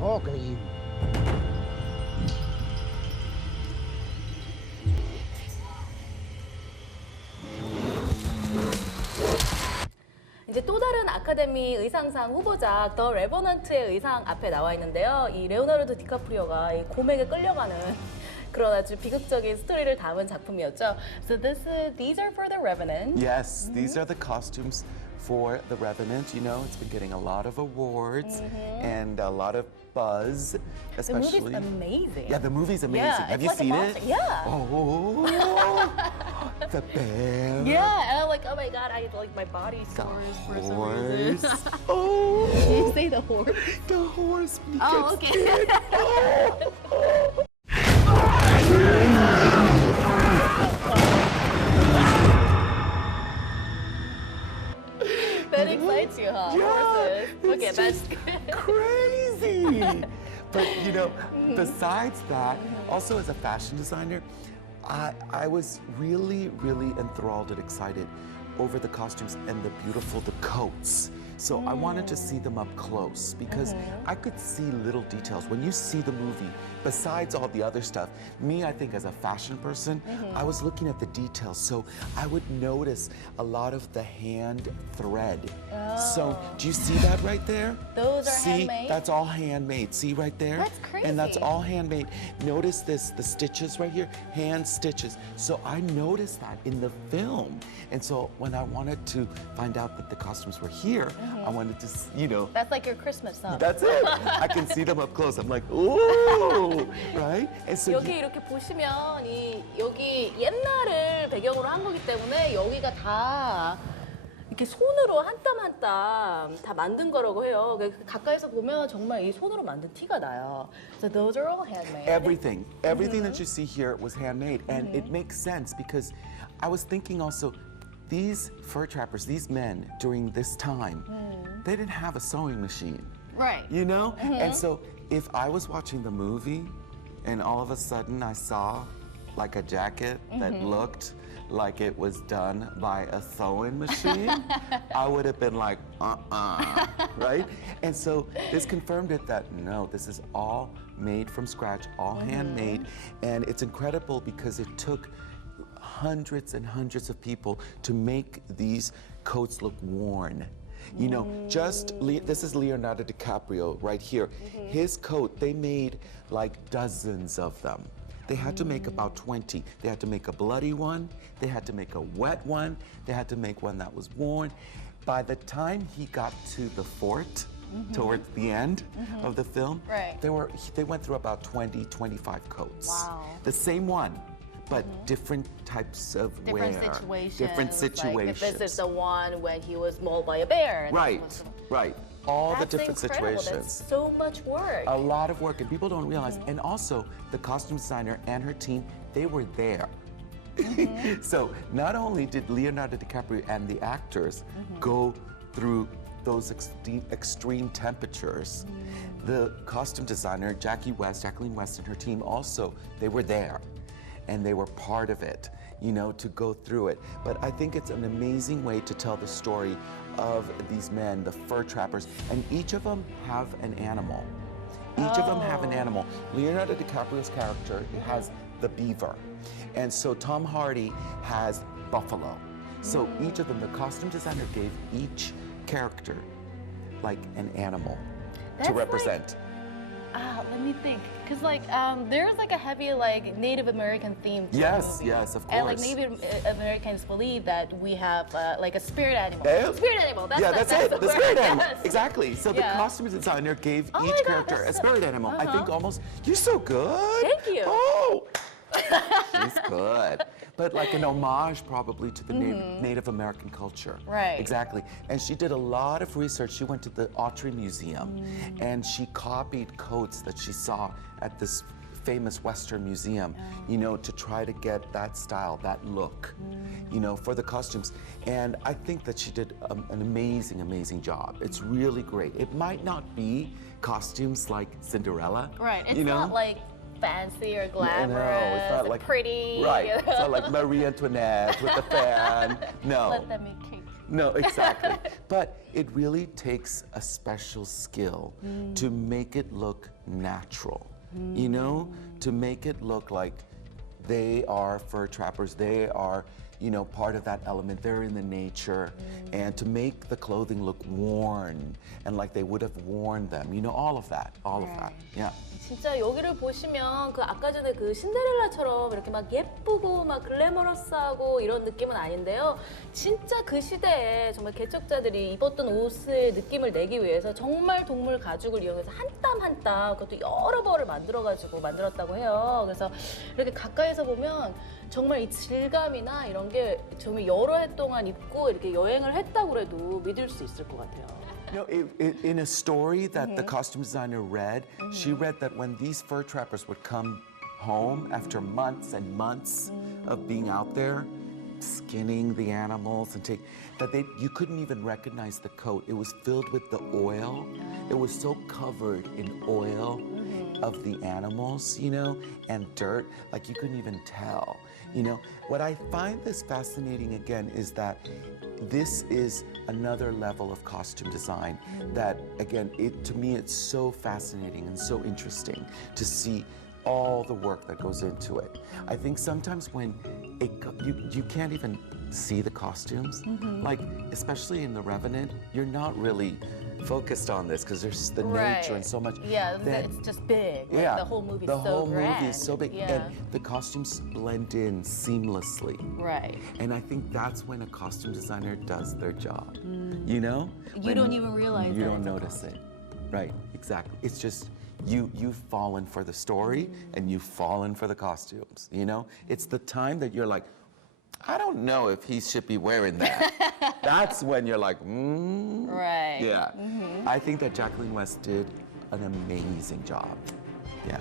talking to you. 이제 또 다른 아카데미 의상상 후보작 더 레버넌트의 의상 앞에 나와 있는데요. 이 레오나르도 디카프리오가 이 곰에게 끌려가는 그런 아주 비극적인 스토리를 담은 작품이었죠. So these are for the Revenant. Yes, these are the costumes for the Revenant. You know, it's been getting a lot of awards and a lot of buzz, especially. The movie's amazing. Yeah, the movie's amazing. Yeah, Have it's you like a seen monster. it? Yeah. Oh, the bear. Yeah, and I'm like, oh my god, like my body The soars for some reason. horse. Oh, Did you say the horse? the horse. Oh, okay. That excites you, huh? Horses. Okay, it's that's just good. crazy. But you know, besides that, also as a fashion designer, I was really enthralled and excited over the costumes and the beautiful coats. So I wanted to see them up close because I could see little details. When you see the movie, besides all the other stuff, me, I think as a fashion person, I was looking at the details. So I would notice a lot of the hand thread. So do you see that right there? Those are see, handmade? that's all handmade. See right there? That's And that's crazy. all handmade. Notice this, the stitches right here, hand stitches. So I noticed that in the film. And so when I wanted to find out that the costumes were here, I wanted to, you know, That's like your Christmas song. that's it. I can see them up close. I'm like, ooh, right? And so 여기 이렇게 보시면 여기 옛날을 배경으로 한 거기 때문에 여기가 다 이렇게 손으로 한 땀 한 땀 다 만든 거라고 해요. 가까이서 보면 정말 이 손으로 만든 티가 나요. So those are all handmade. everything that you see here was handmade. And it makes sense because I was thinking also, these fur trappers, these men during this time, they didn't have a sewing machine. Right. You know? And so if I was watching the movie and all of a sudden I saw like a jacket that looked like it was done by a sewing machine, I would have been like, right? And so this confirmed it that no, this is all made from scratch, all handmade. And it's incredible because it took hundreds and hundreds of people to make these coats look worn. You know, this is Leonardo DiCaprio right here. His coat, they made like dozens of them. They had to make about 20. They had to make a bloody one. They had to make a wet one. They had to make one that was worn. By the time he got to the fort, towards the end of the film, Right. they went through about 20, 25 coats. Wow. The same one, but different types of Different wear. situations. Different situations. Like if this is the one when he was mauled by a bear. and Right, this was- right. All That's the different incredible. situations. That's so much work. A lot of work, and people don't realize. And also, the costume designer and her team, they were there. So not only did Leonardo DiCaprio and the actors go through those extreme temperatures, the costume designer, Jacqueline West, and her team also, they were there. And they were part of it, you know, to go through it. But I think it's an amazing way to tell the story of these men, the fur trappers, and each of them have an animal. Each of them have an animal. Leonardo DiCaprio's character has the beaver. And so Tom Hardy has buffalo. So each of them, the costume designer gave each character like an animal That's to like- represent. Let me think. Because like there's like a heavy like Native American theme to Yes, the movie. yes, of And like course. Native Americans believe that we have like a spirit animal. Eh? Spirit animal. That's Yeah, like, that's it. the The word. spirit animal. Yes. Exactly. So the Yeah. costume designer gave Oh my each God, character that's a so- spirit animal. I think almost. You're so good. Thank you. Oh, she's good. But like an homage probably to the Native American culture. Right. Exactly. And she did a lot of research. She went to the Autry Museum and she copied coats that she saw at this famous Western museum, you know, to try to get that style, that look, you know, for the costumes. And I think that she did an amazing, amazing job. It's really great. It might not be costumes like Cinderella. Right. It's you know? not like fancy or glamorous. No, it's not or like pretty. Right. It's not like Marie Antoinette with the fan. No. Let them eat cake. No, exactly. But it really takes a special skill to make it look natural, you know, to make it look like they are fur trappers, they are, you know, part of that element, they're in the nature, and to make the clothing look worn and like they would have worn them, you know, all of that, yeah. 진짜 여기를 보시면 그 아까 전에 그 신데렐라처럼 이렇게 막 예쁘고 막 글래머러스하고 이런 느낌은 아닌데요. 진짜 그 시대에 정말 개척자들이 입었던 옷의 느낌을 내기 위해서 정말 동물 가죽을 이용해서 한 땀 한 땀 그것도 여러 벌을 만들어가지고 만들었다고 해요. 그래서 이렇게 가까이서 보면 정말 이 질감이나 이런 게 정말 여러 해 동안 입고 이렇게 여행을 했다고 해도 믿을 수 있을 것 같아요. You know, in a story that the costume designer read, she read that when these fur trappers would come home after months and months of being out there, skinning the animals and you couldn't even recognize the coat. It was filled with the oil. It was so covered in oil of the animals, you know, and dirt, like you couldn't even tell. You know, what I find this fascinating again is that this is another level of costume design that, again, to me, it's so fascinating and so interesting to see all the work that goes into it. I think sometimes when you can't even see the costumes, like especially in the Revenant, you're not really focused on this because there's the nature and so much. Yeah, that, it's just big. yeah, Like the whole movie the is so whole grand. movie is so big, Yeah. and the costumes blend in seamlessly. Right. And I think that's when a costume designer does their job. You know, You don't even realize you that don't it's a notice it. Right, exactly. It's just you've fallen for the story and you've fallen for the costumes. You know, it's the time that you're like, I don't know if he should be wearing that. That's when you're like, Right. yeah. I think that Jacqueline West did an amazing job. Yeah.